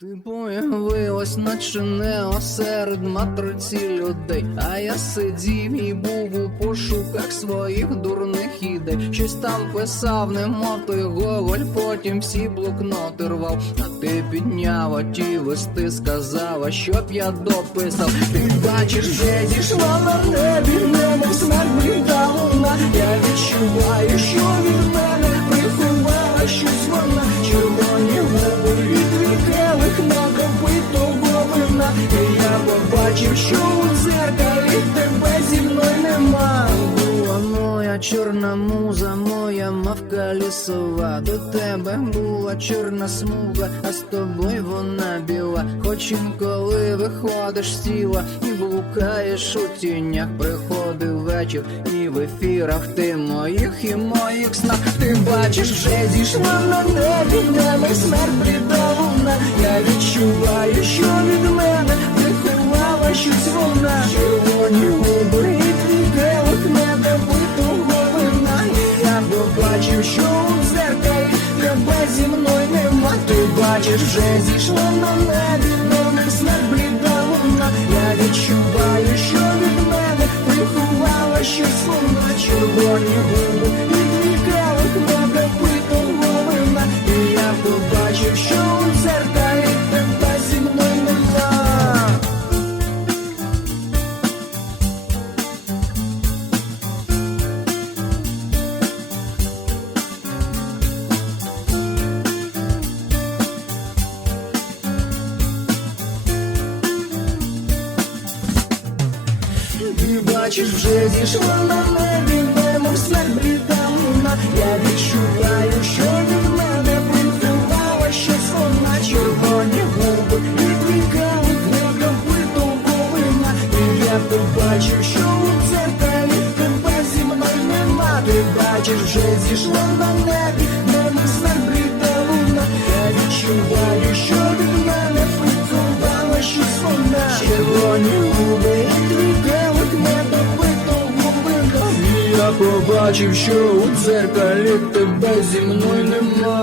Ти появилась, наче нео серед матриці людей. А я сидів і був у пошуках своїх дурних ідей. Щось там писав, немов той гоголь, потім всі блокноти рвав. А ти підняв оті листи, сказала, щоб я дописав. Ти бачиш, вже зійшла на небі, немов смерть бліда луна. Я відчуваю, що я побачив, що у дзеркалі тебе зі мною нема. Була моя чорна муза, моя мавка лісова. До тебе була чорна смуга, а з тобою вона біла. Хоч інколи виходиш з тіла і блукаєш у тінях, приходив вечір, і в ефірах ти моїх і моїх снах. Ти бачиш, вже зійшла на небі, небо смерть луна. Я відчуваю, що вже зійшла на небі, небо смерть бліда луна. Я відчуваю, що від мене приховала щось вона. Червоні губи бачиш, вже зійшла на небі, немов смерть луна. Я відчуваю, що від мене приховала щось вона червоні губи, калик не допитого вина. І я побачив, що у дзеркалі тебе зі мною нема. Ти бачиш, вже зійшла на небі, немов смерть луна. Я відчуваю, що від мене приховала щось вона червоні побачив, що у дзеркалі тебе зі мною нема.